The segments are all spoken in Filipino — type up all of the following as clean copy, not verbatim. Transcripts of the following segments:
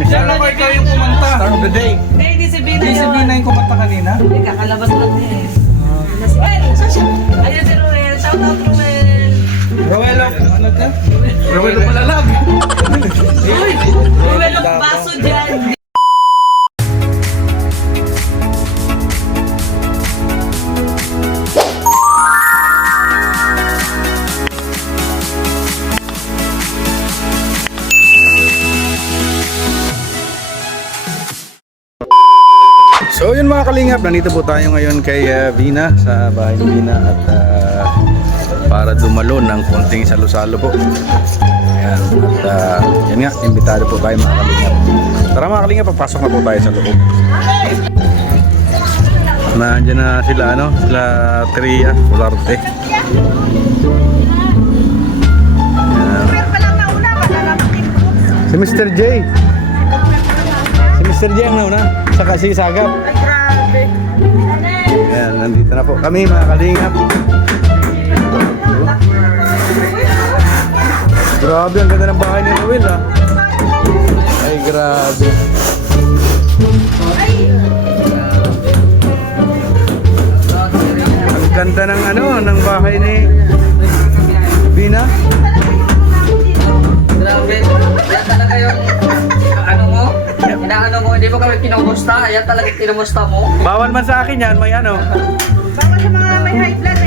Spanish. Diyan ako ikaw yung kumanta. Star of the day. Hindi si Bina Hindi si yun. Bina yung kumanta kanina. Hindi, kakalabas lang niya eh. Well, ayun si Ruel. Shout out Ruel. Rowelo, ano ka? Rowelo Malalag. Uy, Ruel ang baso dyan. So yun mga kalingap, nandito po tayo ngayon kay Vina, sa bahay ni Vina at para dumalo ng konting salo-salo po. Ayan, at yan nga, imbitado po tayo mga kalingap. Tara mga kalingap, papasok na po tayo sa loob. Nandiyan na sila, sila Tria, Ularte. Si Mr. J. Si Mr. J ang nauna, saka si Sagap. Ay, grabe. Ayan, nandito na po kami mga kalingap. Grabe, ang ganda ng bahay ni Noel Ay, grabe. Ang ganda ng ng bahay ni Vina. Grabe, yan talaga yung inaano mo, hindi mo kami kinumusta, yan talaga kinumusta mo. Bawal man sa akin yan, may Bawal sa mga may high blood.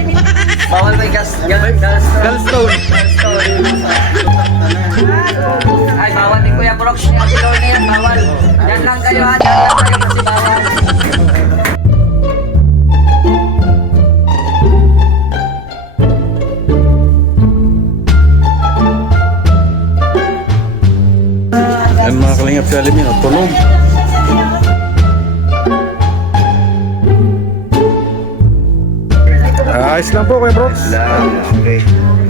Bawal may gas. gallstone. Ay, bawal ni Kuya Brooks ni Ate Lorne yan, bawal. Yan lang kayo ha, yan lang kayo kasi bawal. Ayan mga kalingap si Alim yun, tulog. Ayos lang po Kuya Brooks. Okay.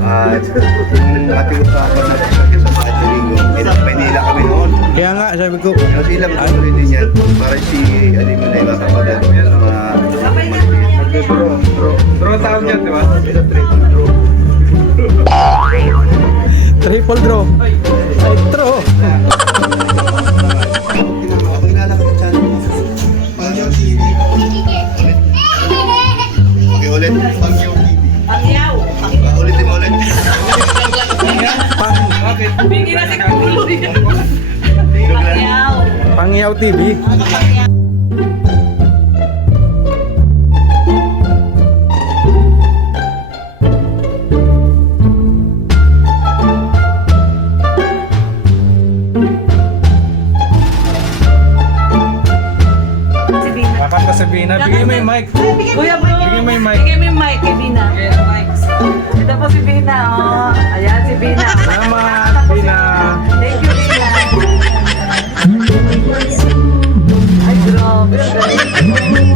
At yung ating usapan na sa mga Linggo, Manila kami noon. Kaya nga, sabi ko, Kasi ilang ano rin din yan, para si Alim na yung makapagal. Draw tawag yan, di ba? triple draw. Ay, draw. Ako ilalakad sa channel mo. Pangyaw TV. Okay, ulit. Pangyaw TV. Pangyaw. Ulitin mo ulit. Bakit? Bigyan na si Kulo yan. Pangyaw. Pangyaw TV. Si Bina. Kakanta si Bina. Bigyan mo yung mic. Kuya Bro. Bigyan mo yung mic. Bigyan mo yung mic kay Bina. Ito po si Bina, oh. Ayan si Bina. Salamat, Bina. Thank you, Bina. Ay, grabe. ang galing.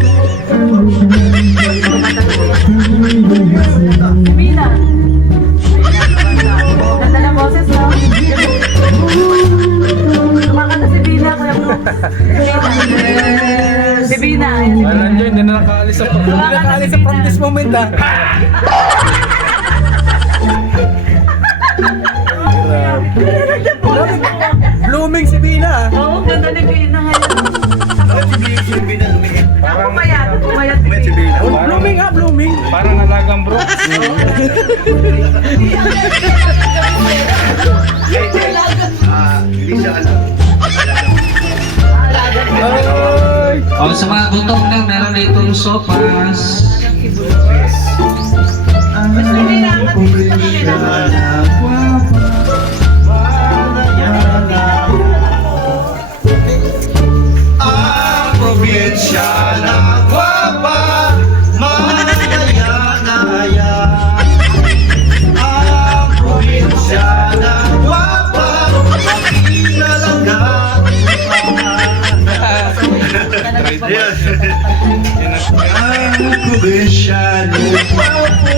Si Bina. Ganda ng boses, no? Kumakanta si Bina, Kuya Bro. Si Bina. Ayan si Bina. Alam nyo, hindi na nakaalis sa practice moment Blooming si Vina. Oo, ganda ni Bina ngayon. Yung binanumingin. Ako pumayat si Si Bina. Bina. Blooming blooming. Parang alagang bro. Hindi siya alam. Ay. O, sa mga gutom na, meron ditong sopas. Probinsya na guwapa, malaya-naya. Ang probinsya na guwapa, makinalaga. Ang probinsya na guwapo.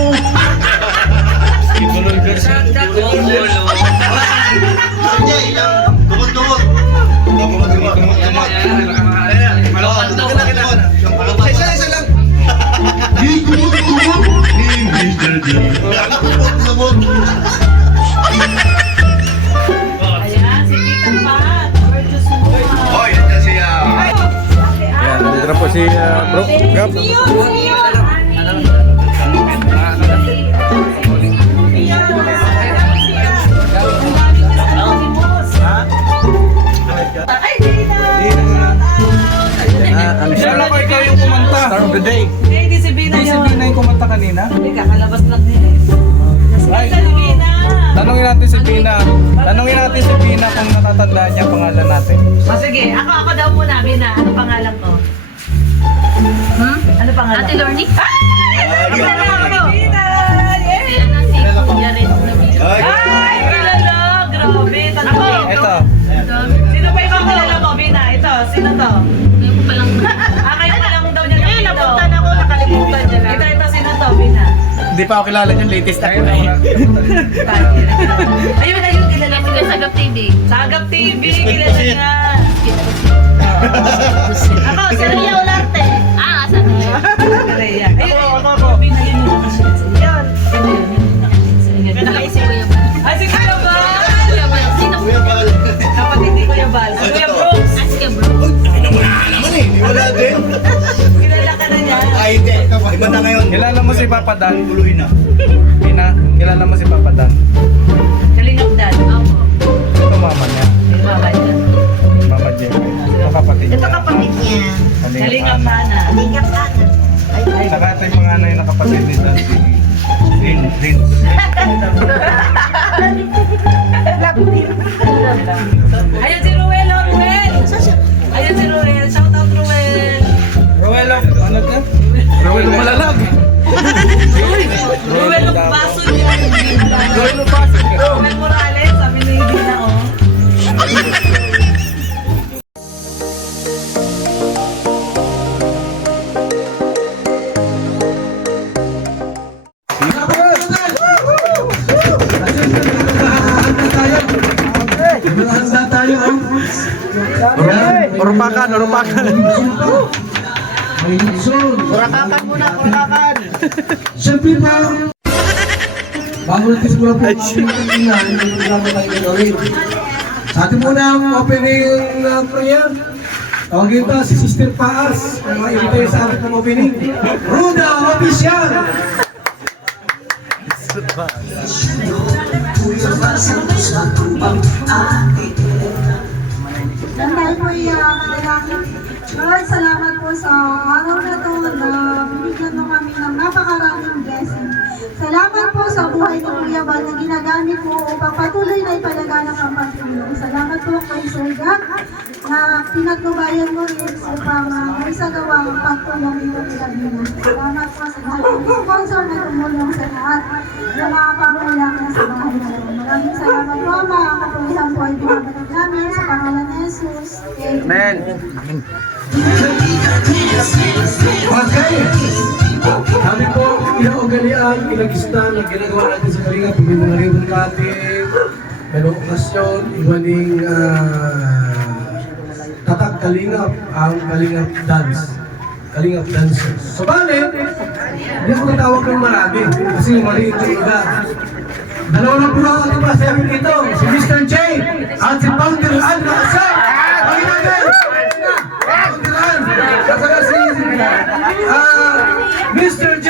Tanggap. Ano siya? Kala ko ikaw yung kumanta. Star of the day. Hindi si Bina Hindi si yun. Bina yung kumanta kanina. Hindi, kakalabas lang din eh. Ay, Sa Bina! tanungin natin si Bina. Tanungin natin si Bina kung natatandaan niya ang pangalan natin. O sige, ako daw muna, Bina. Ano pangalan ko? Ano pangalan? Ate Lorny? Kilala ako! Bina! Si ano, si Kuya Red na video. Ay, kilala! Grabe, tanong. Ito. Sino pa ibang kilala mo, Bina? Ito, sino to? Ngayon ko palang Kayo pa lang daw niya nakita. Napunta na ako, nakalimutan niya lang. Ito, sino to, Bina? Hindi pa ako kilala yung latest ako. Ayun, kilala mo. Sige, Sagap TV. Sagap TV, kilala niya. Ako, si Rhea Olarte. Ah, asan niya? Rhea. Ayun, Bina, yun yung nakashit sa iyo. Yun yung nakashit sa iyo. Si Kuya Bal. Ay, si Kuya Bal! Kuya Bal. Sino? Kapatid ni Kuya Bal. Si Kuya Brooks. Ah, si Kuya Bro. Wala din. Kilala ka na niya. Ay, hindi. Iba na ngayon. Kilala mo si Papa Dan? Tuloy na. Bina, kilala mo si Papa Dan? Kalingap dad. Opo. Ito mama niya. Yung mama niya. Mama Jem. Ito kapatid niya. Ito kapatid niya. Kalingap Hana. Lingap sana. Ay, ay. Saka ito yung panganay na kapatid ni Dan, si Rin. Ayun si Ruel, oh, Ruel. Ayun si Ruel. Shout out Ruel. Rowelo, ano to? Rowelo Malalag. Ruel of Baso niya. Rowelo Pasig. Ruel Morales, sabi ni Dina, oh. Urupakan. Kurakakan muna, kurakakan. Siyempre pa, bago natin siguro po ang programa tayo gagawin. Sa ating munang opening prayer, tawagin pa si Sister Paas, ang mga ibigay sa ating ng opening. Ruda Official! Dahil po manalangin. Lord, salamat po sa araw na to na binigyan mo kami ng napakaraming blessing. Salamat po sa buhay ng Kuya Bal na ginagamit po upang patuloy na ipalaganap ang pagtulong. Salamat po kay Sir Gak na pinagnubayan mo rin upang maisagawa ang pagtulong nito nila Bina. Salamat po sa lahat ng sponsor na tumulong sa lahat ng mga pangulang na sa bahay na ito. Maraming salamat po. Mga kapulisan po ay binabanag namin sa pangalan ni Jesus. Amen. Okay! Kami po inaugalian, inagista na ginagawa natin sa Kalingap. May mga ribbon cutting, may mga okasyon, iba ning tatak Kalingap, ang Kalingap Dance. Kalingap Dancers. So bale, hindi ako natawag ng marami kasi maliit yung iba. Dalawa lang po ang ating pasayang dito, si Mr. J at si Founder Ann Nakasay. Pagin natin! Founder Ann! Kasama si Mr. J!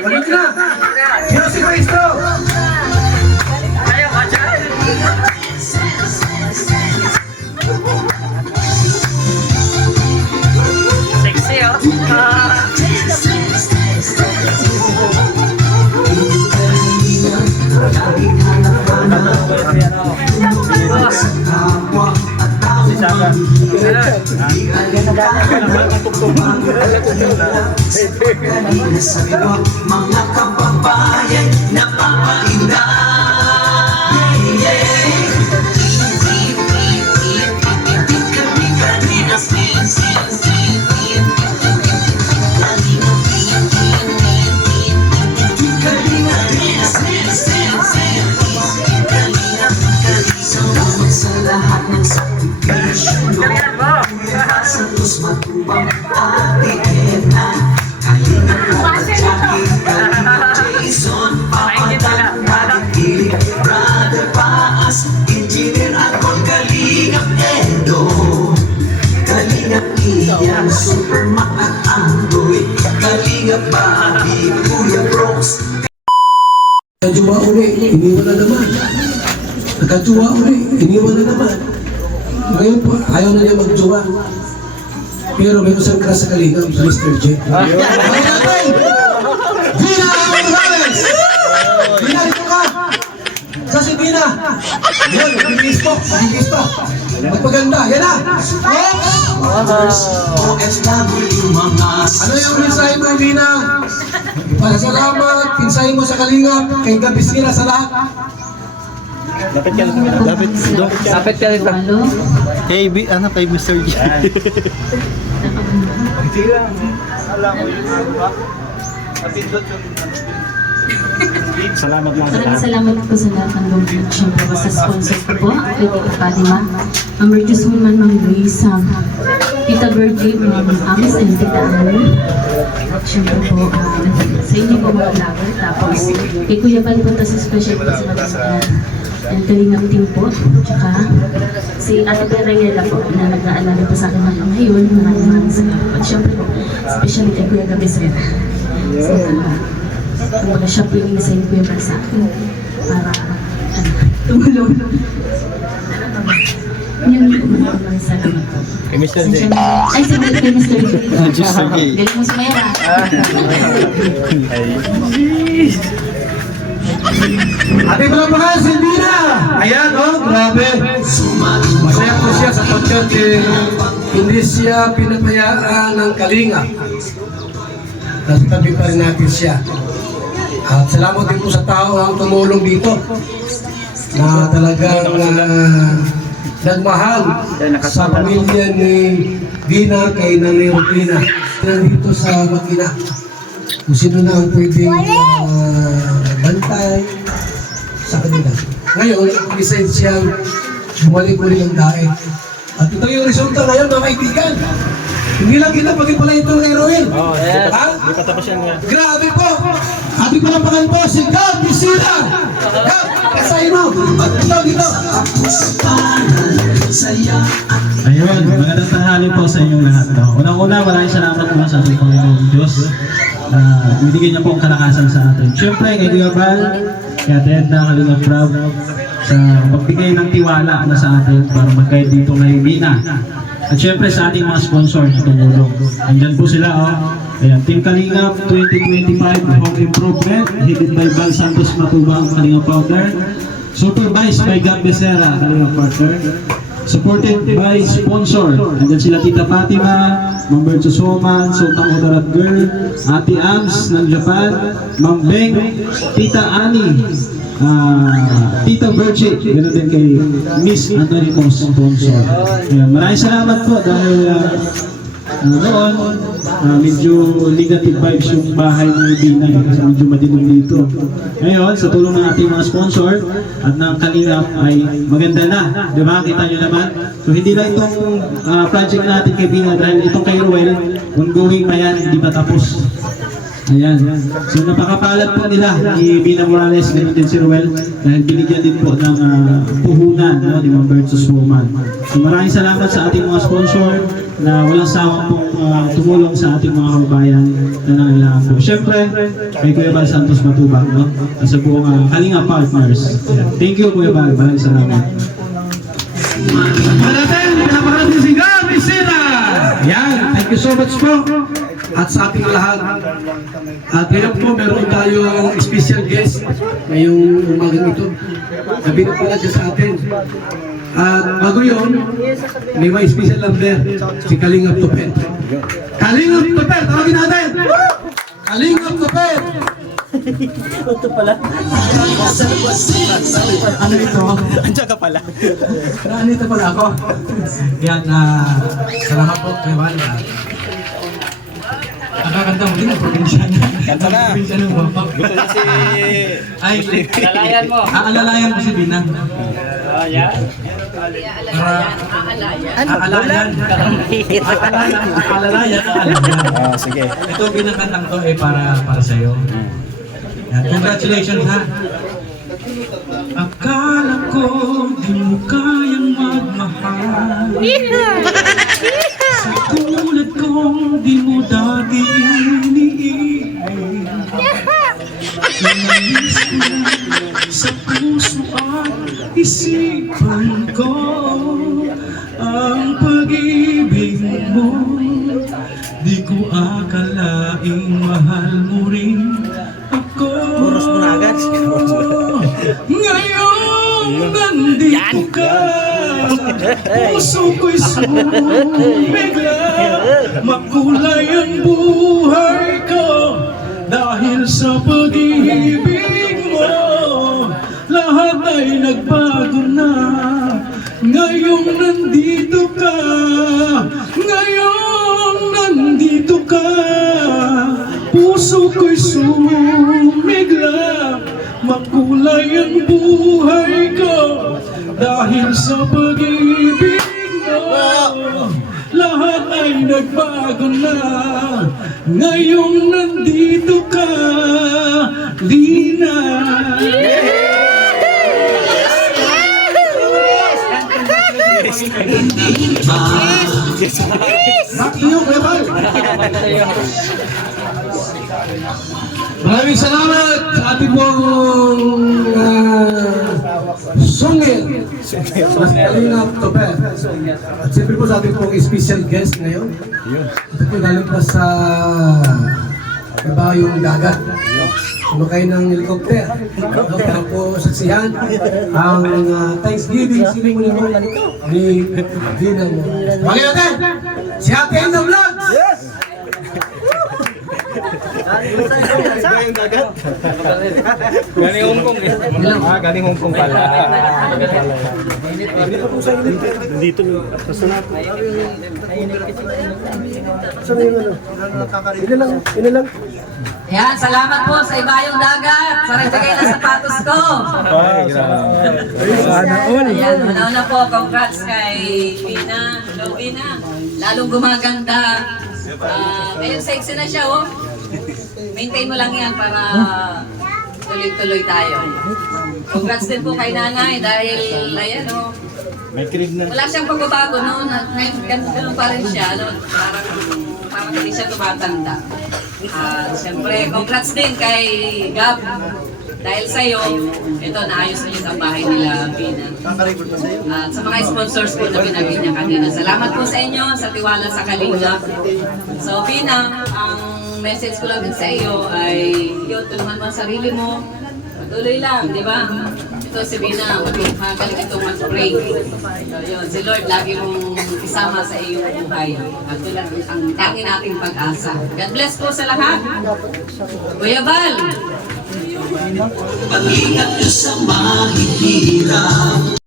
Walit na! Sino si Cristo? Sexy, oh. Mga kababayan na papainda. Sa lahat ng sakripisyo, sa tus matubang atin na Kalingap Jackie, Kalingap Jason, Papa Dan, Brother Gili, Brother Paas, Engineer Akon, Kalingap Edo, Kalingap Ian, Super Mac Nagkajuwa uli, iniwan na naman. Nagkajuwa uli, iniwan na naman. Ngayon po, ayaw na niya magjuwa. Pero may isang crush sa Kalingap, sa Mr. J. Mga natin! Vina Gonzales! Vina, dito ka! Sa si Vina! Yan, magigis po. Magpaganda, yan na! OFW mga Ano yung mensahe mo, Vina? Pasalamat, pinsay mo sa Kalingap, kay Gabis nila sa lahat. Lapit ka dito. Halo? Kay Mr. J. Maraming salamat po sa lahat ng loob. Siyempre po sa sponsor ko po, kay Tita Fatima, Ma'am Burgess Woman, Ma'am Grace, Tita Virgie, Ma'am Amis, and Tita Annie. Siyempre po, sa inyo po mga vlogger. Tapos, kay Kuya Bal po, tapos special po sa mga and Kalingap team po. Tsaka, si Ate Perayela po, na nag-aalala po sa akin hanggang ngayon. Maraming salamat. At siyempre po, especially kay Kuya Gabisera. So, kumbaga siya po yung isa yung Kuya Bal sa akin para tumulong. Yun po, maraming salamat po. Kay Mr. J. Ay, sabi kay Mr. J. Mr. J. Galing mo sumaya na. Ate Palapakan, si Vina! Ayan, oh, grabe. Masaya po siya sa pagkat hindi siya pinapayaan ng Kalingap. Nasa tabi pa rin natin siya. At salamat din po sa tao ang tumulong dito na talagang nagmahal sa pamilya ni Vina kay Nanay Rufina. Nandito sa Makina. Kung sino na ang pwedeng bantay sa kanila. Ngayon, decide siyang bumalik ulit ng daig. At ito yung resulta ngayon, mga kaibigan. Hindi lang kita pagin pala ito kay Roel. Ha? Hindi pa tapos yan nga. Grabe po! Ate Palapakan po, si Gab Bisira! Gab, kasay mo! Dito! Ayun, magandang tanghali po sa inyong lahat. Unang-una, maraming salamat po sa ating Panginoong Diyos na binigyan niya po ang kalakasan sa atin. Siyempre, kay Kuya Bal, kay Ate Edna, Kalingap Rob, sa pagbigay ng tiwala na sa atin para mag-guide dito kay Vina. At siyempre sa ating mga sponsor na tumulong. Andyan po sila, oh. Ayan, Team Kalingap 2025 Home Improvement, headed by Bal Santos Matubang, Kalingap Powder. Supervised by Gab Becerra, Kalingap Partner. Supported by sponsor. Andyan sila Tita Fatima, Ma'am Bertus Woman, Sultang Udarat Girl, Ate Ams ng Japan, Ma'am Beng, Tita Annie, Tita Virgie, ganoon din kay Miss Anonymous sponsor. Maraming salamat po dahil noon medyo negative vibes yung bahay ng Vina kasi medyo madilim dito. Ngayon, sa tulong ng ating mga sponsor at ng Kalingap ay maganda na, di ba? Kita nyo naman. So hindi lang itong project natin kay Vina dahil itong kay Ruel, ongoing pa yan, hindi pa tapos. Ayan. So napakapalad po nila ni Vina Morales, ganun din si Ruel dahil binigyan din po ng puhunan, no, ni Ma'am Bertus Woman. So maraming salamat sa ating mga sponsor na walang sawang pong tumulong sa ating mga kababayan na nangailangan po. Siyempre, kay Kuya Bal Santos Matubang, no? Sa buong Kalingap Partners. Ayan. Thank you, Kuya Bal. Maraming salamat. Malatin, pinapakarating si Gab Bisira! Yan, thank you so much po. At sa ating lahat. At ngayon po, meron tayong special guest ngayong umagang ito. Gabi na po natin sa atin. At bago yun, may special number, si Kalingap Tupet. Kalingap Tupet, tawagin natin! Kalingap Tupet! Ito pala. Ano ito? Andiyan ka pala. Nandito pala ako. Yan, salamat po, Ewan. Nakakanta mo din ang probinsya na. Kanta na. Probinsya ng Bapak. Gusto niya si... Ay, Alalayan mo. aalalayan ko si Bina. Yan. Aalalayan. Aalalayan. sige. Ito binakantang to para sa'yo. Yan, congratulations ha. Akala ko di mo kayang magmahal. Sa tulad kong di mo dati iniibig. Namiss ko na isipan ko ang pag-ibig mo. Di ko akalaing mahal mo rin ako. Ngayon nandito ka, puso ko'y sumigla, makulay ang buhay ko dahil sa pag-ibig mo. Lahat ay nagbago na, ngayong nandito ka, ngayong nandito ka, puso ko'y sumigla, makulay ang buhay ko dahil sa pag-ibig mo. Lahat ay nagbago na, ngayong nandito ka, Lina. Back to you, Kuya Bal. Maraming salamat sa ating pong sungil na si Kalingap Topet. At siyempre po sa ating pong special guest ngayon. Ito po galing pa sa Kabayong Dagat. Sumakay ng helicopter. Para po saksihan ang Thanksgiving ceremony mo ni Vina. Bagay natin! Si Ate Enda Vlogs! Yes! Galing Hong Kong eh. Galing Hong Kong pala. Yan, salamat po sa Ibayong Dagat sa nagbigay ng sapatos ko. Ayan, una-una po, congrats kay Vina. Hello, Vina. Lalong gumaganda. Ngayon, sexy na siya, oh. Maintain mo lang yan para tuloy-tuloy tayo. Congrats din po kay nanay dahil, ayan, oh. Wala siyang pagbabago, no? Ngayon, ganun pa rin siya, no? Parang hindi siya tumatanda. Siyempre, congrats din kay Gab. Dahil sa'yo, ito, naayos ulit ang bahay nila, Vina. At sa mga sponsors po na binagay niya kanina, salamat po sa inyo sa tiwala sa Kalingap. So, Vina, ang message ko lang din sa iyo ay, yun, tulungan mo ang sarili mo. Patuloy lang, di ba? Ito si Vina, magaling itong mag-pray. So, yun, si Lord lagi mong isama sa iyong buhay. At tulad ang tangi nating pag-asa. God bless po sa lahat. Kuya Bal! Pag-ingat ka sa mahihirap.